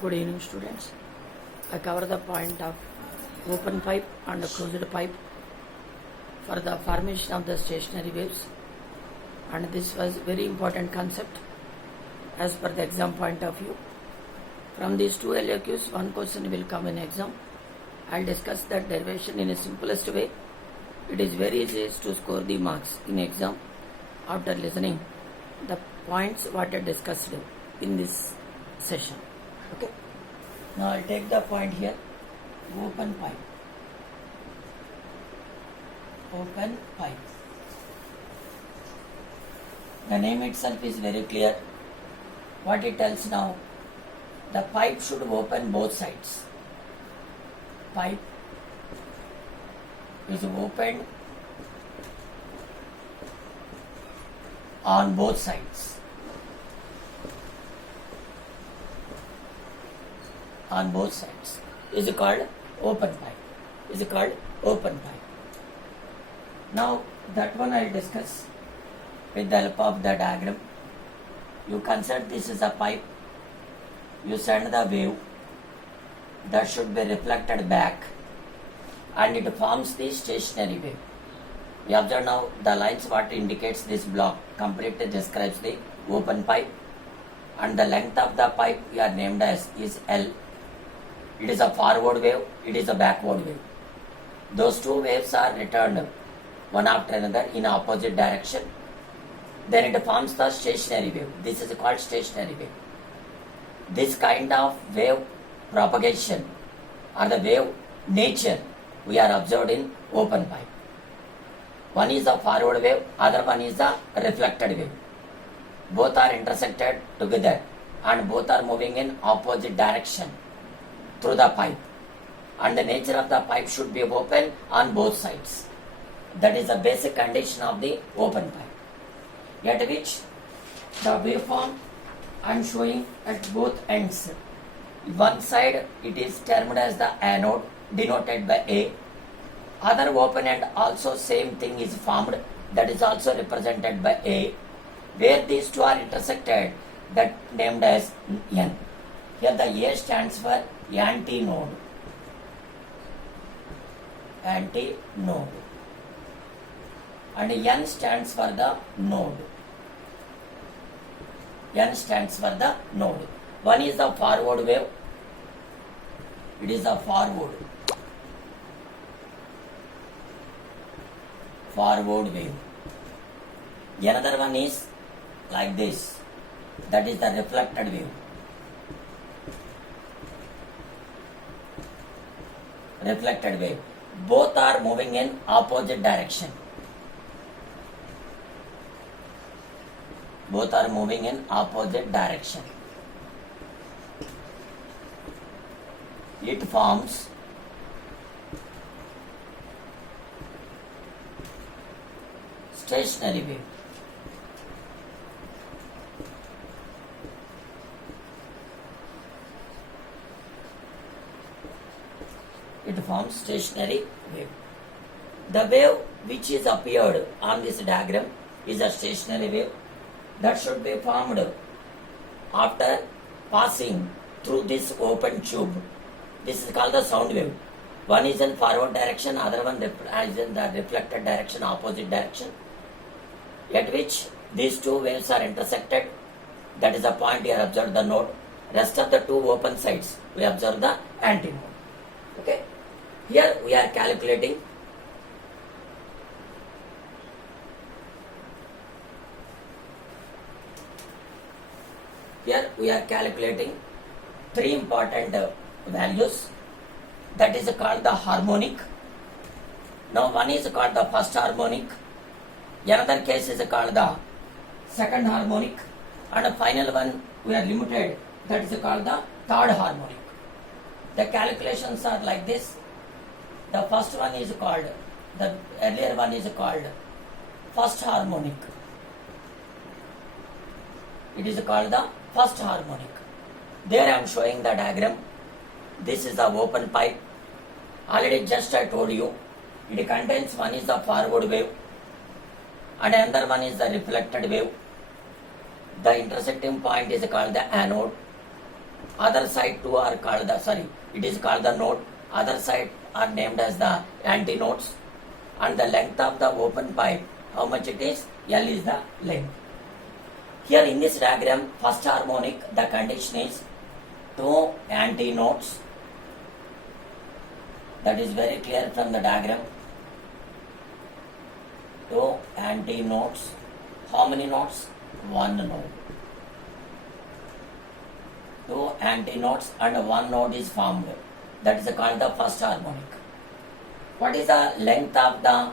Good evening, students. I cover the point of open pipe and closed pipe for the formation of the stationary waves, and this was very important concept as per the exam point of view. From these two LAQs, one question will come in exam. I'll discuss that derivation in a simplest way. It is very easy to score the marks in exam after listening the points what I discussed in this session. Okay. Now I'll take the point here. Open pipe. Open pipe. The name itself is very clear. What it tells now, the pipe should open both sides. Pipe is opened on both sides. On both sides is called open pipe. Is called open pipe. Now that one I will discuss with the help of the diagram. You consider this is a pipe. You send the wave that should be reflected back, and it forms the stationary wave. You observe now the lines what indicates this block completely describes the open pipe, and the length of the pipe we are named as is L. It is a forward wave, it is a backward wave. Those two waves are returned one after another in opposite direction. Then it forms the stationary wave. This is called stationary wave. This kind of wave propagation or the wave nature we are observed in open pipe. One is a forward wave, other one is a reflected wave. Both are intersected together and both are moving in opposite direction through the pipe, and the nature of the pipe should be open on both sides. That is the basic condition of the open pipe, at which the waveform I am showing at both ends. One side it is termed as the anode, denoted by A. Other open end also same thing is formed, that is also represented by A. Where these two are intersected, that named as N. Here the A stands for antinode. Antinode. And N stands for the node. N stands for the node. One is the forward wave. It is a forward wave. Another one is like this. That is the reflected wave. Reflected wave. Both are moving in opposite direction. Both are moving in opposite direction. It forms stationary wave. It forms stationary wave. The wave which is appeared on this diagram is a stationary wave that should be formed after passing through this open tube. This is called the sound wave. One is in forward direction, other one is in the reflected direction, opposite direction, at which these two waves are intersected. That is the point here. Observe the node. Rest of the two open sides we observe the antinode. Okay. Here we are calculating three important values. That is called the harmonic. Now one is called the first harmonic. Another case is called the second harmonic. And the final one we are limited. That is called the third harmonic. The calculations are like this. The first one is called, the earlier one is called first harmonic. It is called the first harmonic. There I am showing the diagram. This is the open pipe. Already just I told you, it contains one is the forward wave and another one is the reflected wave. The intersecting point is called the anode. Other side two are called it is called the node. Other side are named as the antinodes. And the length of the open pipe, how much it is? L is the length. Here in this diagram, first harmonic, the condition is two antinodes. That is very clear from the diagram. Two antinodes. How many nodes? One node. Two antinodes and one node is formed. That is called the first harmonic. What is the length of the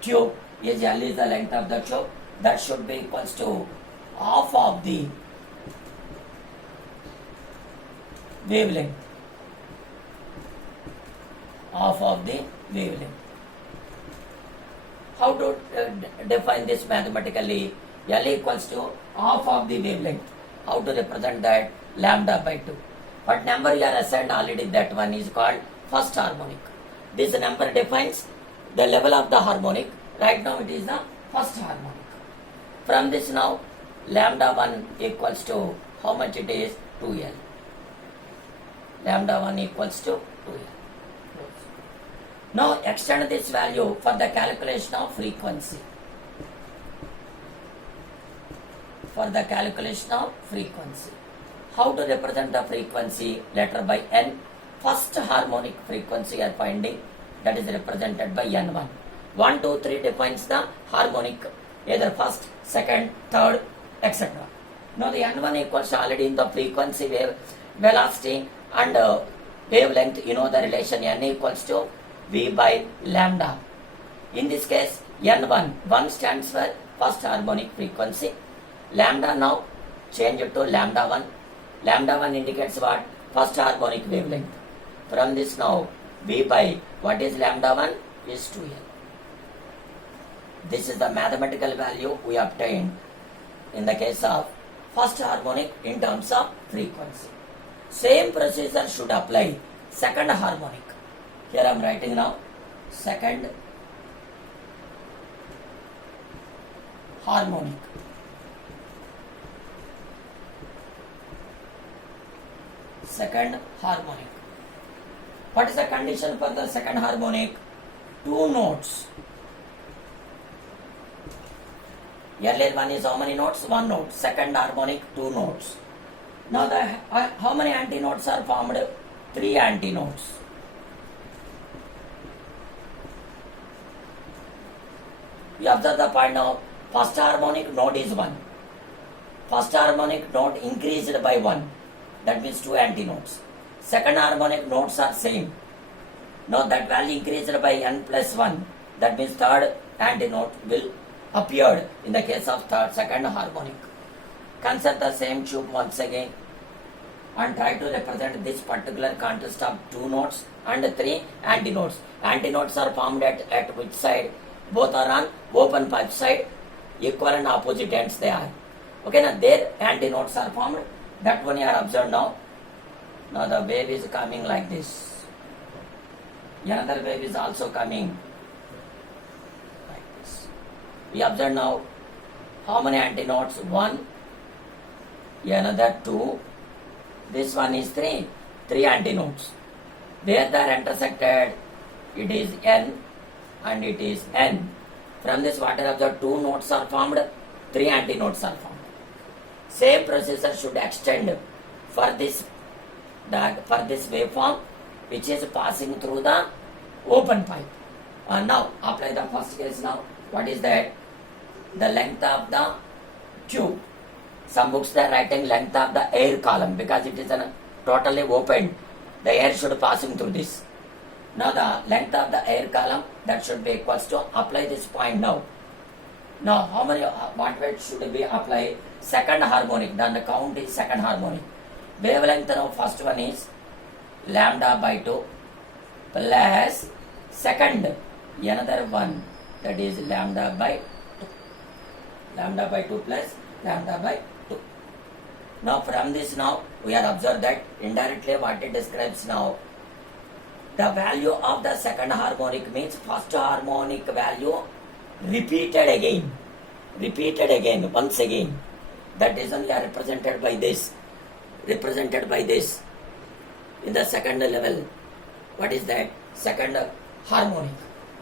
tube? Is L is the length of the tube. That should be equals to half of the wavelength. Half of the wavelength. How to define this mathematically? L equals to half of the wavelength. How to represent that? Lambda by 2. What number you are assigned already? That one is called first harmonic. This number defines the level of the harmonic. Right now it is the first harmonic. From this now, lambda 1 equals to how much it is? 2L. Lambda 1 equals to 2L. Now extend this value for the calculation of frequency. For the calculation of frequency. How to represent the frequency? Letter by N. First harmonic frequency you are finding, that is represented by N1. 1, 2, 3 defines the harmonic, either first, second, third, etc. Now the N1 equals already in the frequency wave velocity and wavelength. You know the relation N equals to V by lambda. In this case, N1, 1 stands for first harmonic frequency. Lambda now change it to lambda 1. Lambda 1 indicates what? First harmonic wavelength. From this now, V by what is lambda 1 is 2L. This is the mathematical value we obtained in the case of first harmonic in terms of frequency. Same procedure should apply second harmonic. Here I am writing now second harmonic. Second harmonic. What is the condition for the second harmonic? Two notes. Earlier one is how many notes? One note. Second harmonic, two notes. Now how many antinodes are formed? Three antinodes. You observe the point now. First harmonic node is 1. First harmonic node increased by 1. That means two antinodes. Second harmonic nodes are same. Now that value increased by n plus 1. That means third antinode will appear in the case of second harmonic. Consider the same tube once again and try to represent this particular contrast of two nodes and three antinodes. Antinodes are formed at which side? Both are on open pipe side. Equal and opposite ends they are. Okay, now their antinodes are formed. That one you are observed now. Now the wave is coming like this. Another wave is also coming like this. We observe now how many antinodes? 1, another 2, this one is 3. 3 antinodes. Where they are intersected, it is N and it is N. From this what I observed, 2 nodes are formed, 3 antinodes are formed. Same procedure should extend for this waveform which is passing through the open pipe. Now apply the first case now. What is that? The length of the tube. Some books they are writing length of the air column because it is totally open. The air should passing through this. Now the length of the air column, that should be equals to, apply this point now. Now how many, what weight should be applied? Second harmonic, then the count is second harmonic. Wavelength now first one is lambda by 2 plus second another one, that is lambda by 2. Lambda by 2 plus lambda by 2. Now from this now we are observed that indirectly what it describes now, the value of the second harmonic means first harmonic value repeated again. repeated again, once again. That reason we are represented by this. In the second level. What is that? Second harmonic.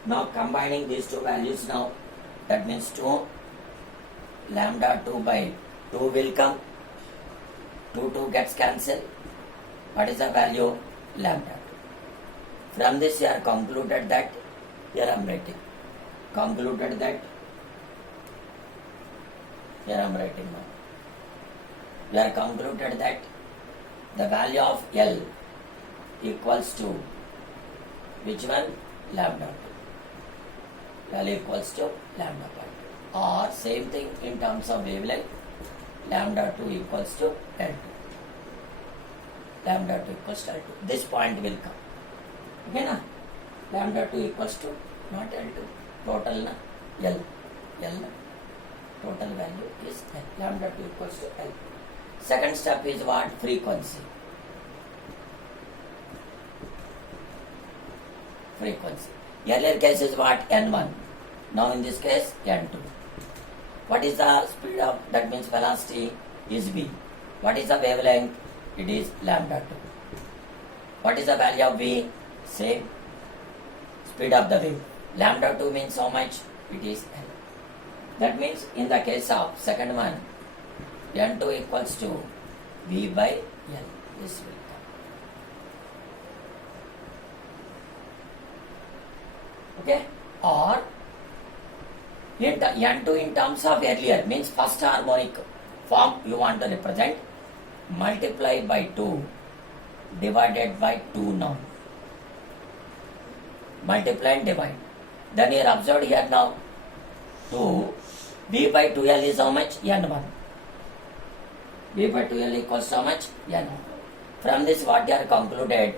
Now combining these two values now, that means 2 lambda 2 by 2 will come. 2 gets cancelled. What is the value? Lambda 2. From this you are concluded that, here I am writing, concluded that, here I am writing now. We are concluded that the value of L equals to which one? Lambda 2. L equals to lambda 2. Or same thing in terms of wavelength, lambda 2 equals to L2. Lambda 2 equals to L2. This point will come. Okay na? Lambda 2 equals to not L2. Total na L. Total value is L. Lambda 2 equals to L. Second step is what? Frequency. Earlier case is what? N1. Now in this case N2. What is the speed of, that means velocity is V. What is the wavelength? It is lambda 2. What is the value of V? Same. Speed of the wave. Lambda 2 means how much? It is L. That means in the case of second one, N2 equals to V by L. This will come. Okay? Or N2 in terms of earlier means first harmonic form you want to represent, multiply by 2 divided by 2 now. Multiply and divide. Then you are observed here now 2 V by 2L is how much? N1. V by 2L equals how much? N1. From this what you are concluded?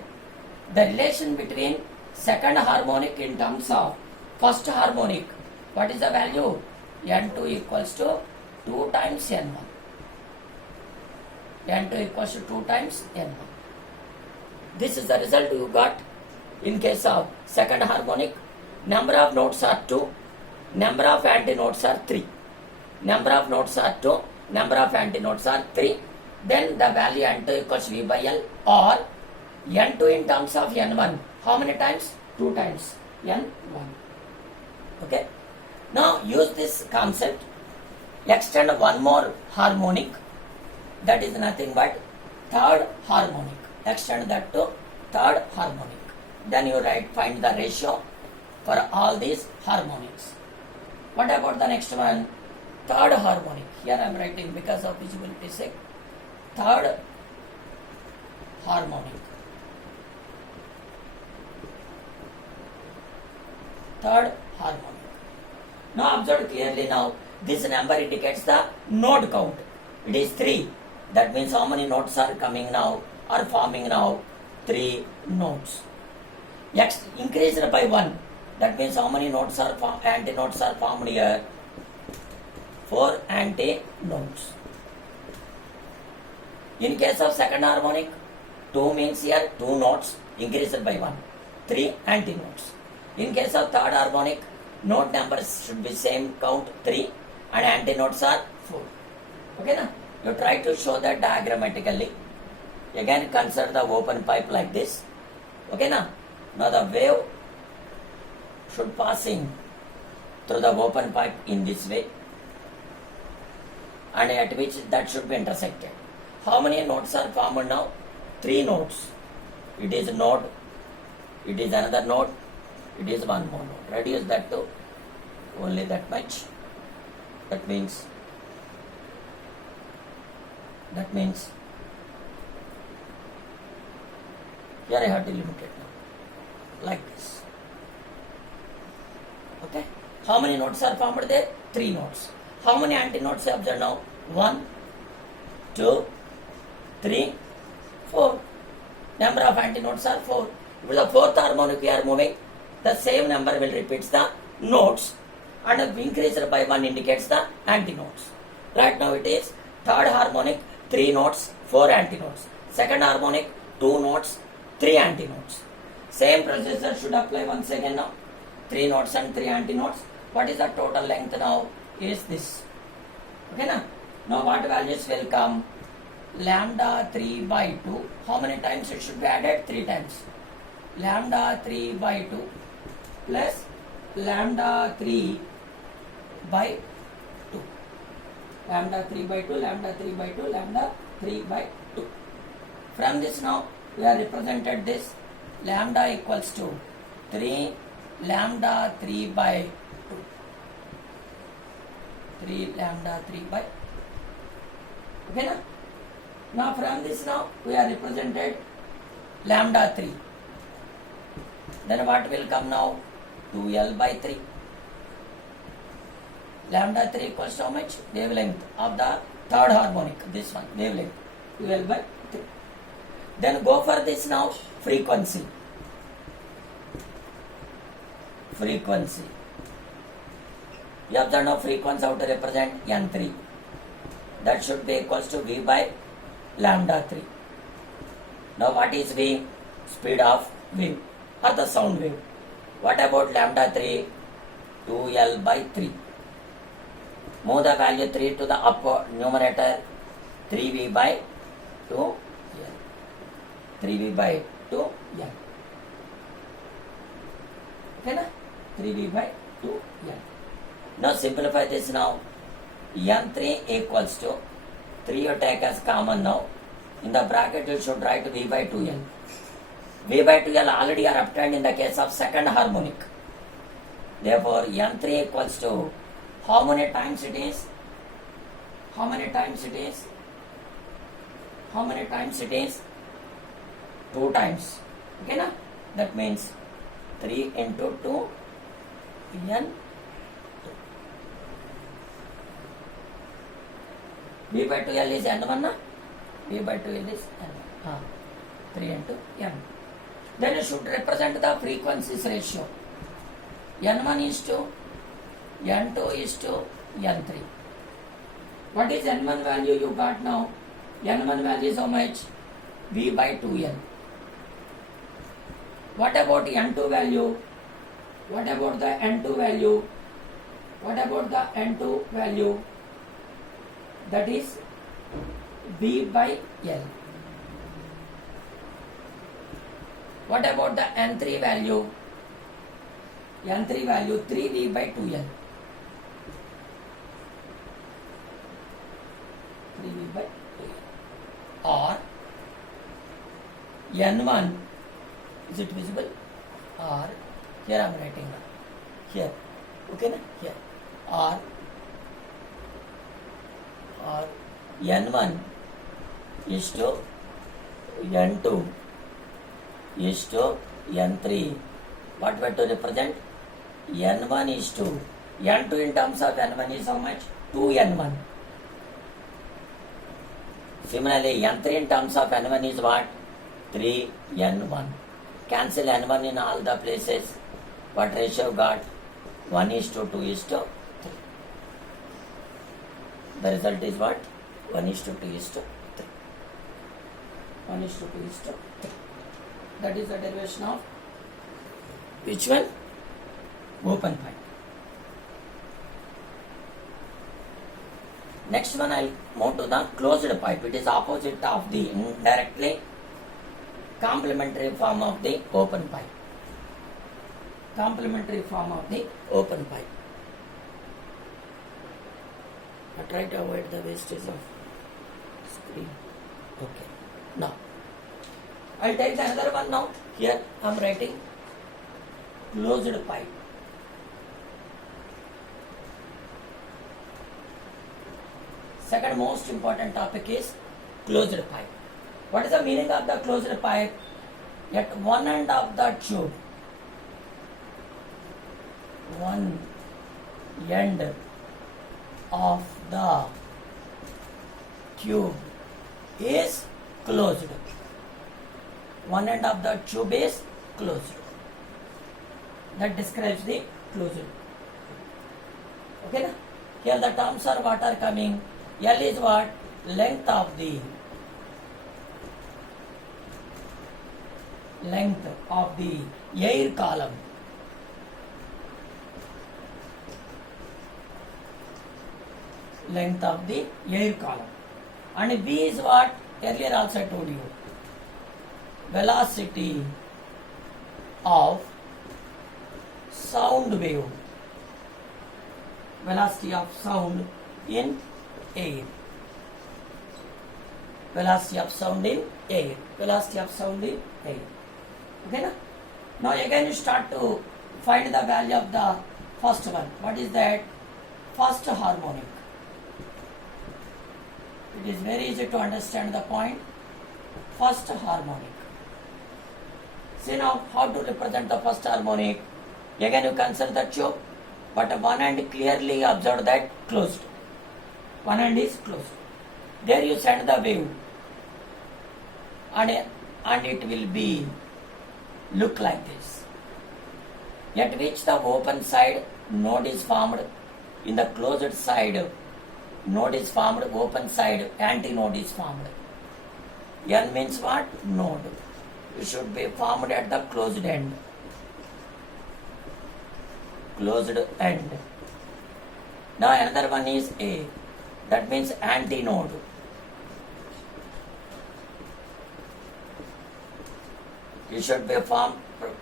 The relation between second harmonic in terms of first harmonic. What is the value? N2 equals to 2 times N1. N2 equals to 2 times N1. This is the result you got in case of second harmonic. Number of notes are 2. Number of antinodes are 3. Number of notes are 2. Number of antinodes are 3. Then the value N2 equals V by L, or N2 in terms of N1. How many times? 2 times N1. Okay. Now use this concept. Extend one more harmonic. That is nothing but third harmonic. Extend that to third harmonic. Then you find the ratio for all these harmonics. What about the next one? Third harmonic. Here I am writing because of visibility sake. Third harmonic. Third harmonic. Now observe clearly now. This number indicates the node count. It is 3. That means how many notes are coming now or forming now? 3 notes. X increased by 1. That means how many notes are antinodes are formed here? 4 antinodes. In case of second harmonic, 2 means here 2 notes increased by 1. 3 antinodes. In case of third harmonic, note numbers should be same count 3 and antinodes are 4. Okay na? You try to show that diagrammatically. Again consider the open pipe like this. Okay na? Now the wave should passing through the open pipe in this way, and at which that should be intersected. How many nodes are formed now? 3 nodes. It is a node, it is another node, it is one more node. Reduce that to only that much. That means here I have to limit it now. Like this. Okay. How many nodes are formed there? 3 nodes. How many antinodes are observed now? 1, 2, 3, 4. Number of antinodes are 4. With the fourth harmonic we are moving, the same number will repeat the nodes, and increased by 1 indicates the antinodes. Right now it is third harmonic 3 nodes, 4 antinodes. Second harmonic 2 nodes, 3 antinodes. Same procedure should apply once again now. 3 nodes and 3 antinodes. What is the total length now? Is this. Okay na? Now what values will come? Lambda 3 by 2. How many times it should be added? 3 times. Lambda 3 by 2 plus lambda 3 by 2. Lambda 3 by 2, lambda 3 by 2, lambda 3 by 2. From this now, we have represented this lambda equals to 3 lambda 3 by 2. 3 lambda 3 by 2. Okay na? Now from this now, we have represented lambda 3. Then what will come now? 2L by 3. Lambda 3 equals to how much? Wavelength of the third harmonic. This one, wavelength. 2L by 3. Then go for this now, frequency. Frequency. You observe now frequency how to represent N3. That should be equals to V by lambda 3. Now what is V? Speed of wave or the sound wave. What about lambda 3? 2L by 3. Move the value 3 to the upper numerator. 3V by 2L. 3V by 2L. Okay na? 3V by 2L. Now simplify this now. N3 equals to 3 you take as common now. In the bracket you should write V by 2L. V by 2L already are obtained in the case of second harmonic. Therefore N3 equals to how many times it is? How many times it is? How many times it is? 2 times. Okay na? That means 3 into 2 N. V by 2L is N1 na? V by 2L is N1. 3 into N. Then you should represent the frequencies ratio. N1 is to N2 is to N3. What is N1 value you got now? N1 value is how much? V by 2L. What about N2 value? What about the N2 value? What about the N2 value? That is V by L. What about the N3 value? N3 value 3V by 2L. 3V by 2L. Or N1, is it visible? Or here I am writing now. Here. Okay na? Here. Or N1 is to N2 is to N3. What we have to represent? N1 is to N2 in terms of N1 is how much? 2N1. Similarly, N3 in terms of N1 is what? 3N1. Cancel N1 in all the places. What ratio got? 1 is to 2 is to 3. The result is what? 1 is to 2 is to 3. 1 is to 2 is to 3. That is the derivation of which one? Open pipe. Next one I will move to the closed pipe. It is opposite of the indirectly complementary form of the open pipe. Complementary form of the open pipe. I try to avoid the wastage of screen. Okay. Now, I will take the another one now. Here I am writing closed pipe. Second most important topic is closed pipe. What is the meaning of the closed pipe? At one end of the tube, one end of the tube is closed. One end of the tube is closed. That describes the closed. Okay na? Here the terms are what are coming. L is what? Length of the air column. length of the air column. And v is what? Earlier also I told you. Velocity of sound wave. Velocity of sound in air. Velocity of sound in air. Velocity of sound in air. Okay, na? Now again you start to find the value of the first one. What is that? First harmonic. It is very easy to understand the point. First harmonic. See now how to represent the first harmonic. Again you consider the tube, but one hand clearly observe that closed. One hand is closed. There you send the wave, and it will be look like this. At which the open side node is formed, in the closed side node is formed, open side antinode is formed. N means what? Node. It should be formed at the closed end. Closed end. Now another one is A. That means antinode. It should be formed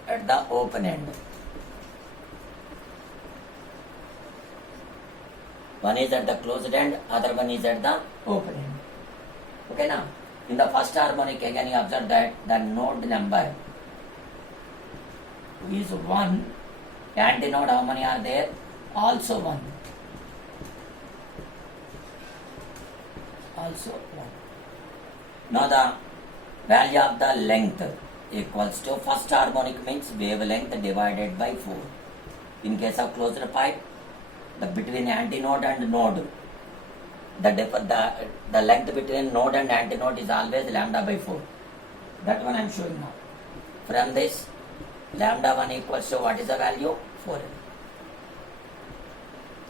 at the open end. One is at the closed end, other one is at the open end. Okay, now in the first harmonic again you observe that the node number is 1. Antinode how many are there? Also 1. Also 1. Now the value of the length equals to first harmonic means wavelength divided by 4. In case of closed pipe, the between antinode and node, the length between node and antinode is always lambda by 4. That one I am showing now. From this, lambda 1 equals to what is the value? 4.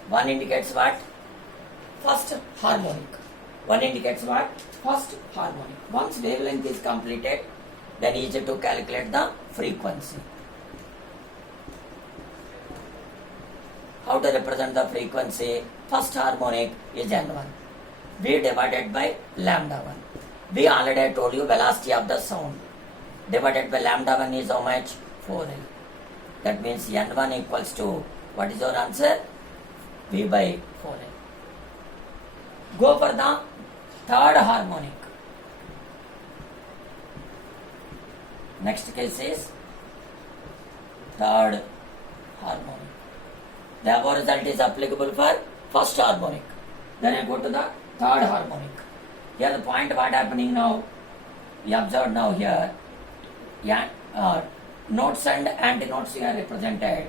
1 indicates what? First harmonic. 1 indicates what? First harmonic. Once wavelength is completed, then easy to calculate the frequency. How to represent the frequency? First harmonic is N1. V divided by lambda 1. V already I told you velocity of the sound. Divided by lambda 1 is how much? 4L. That means N1 equals to, what is your answer? V by 4L. Go for the third harmonic. Next case is third harmonic. The above result is applicable for first harmonic. Then I go to the third harmonic. Here the point what happening now, we observe now here, nodes and antinodes here represented.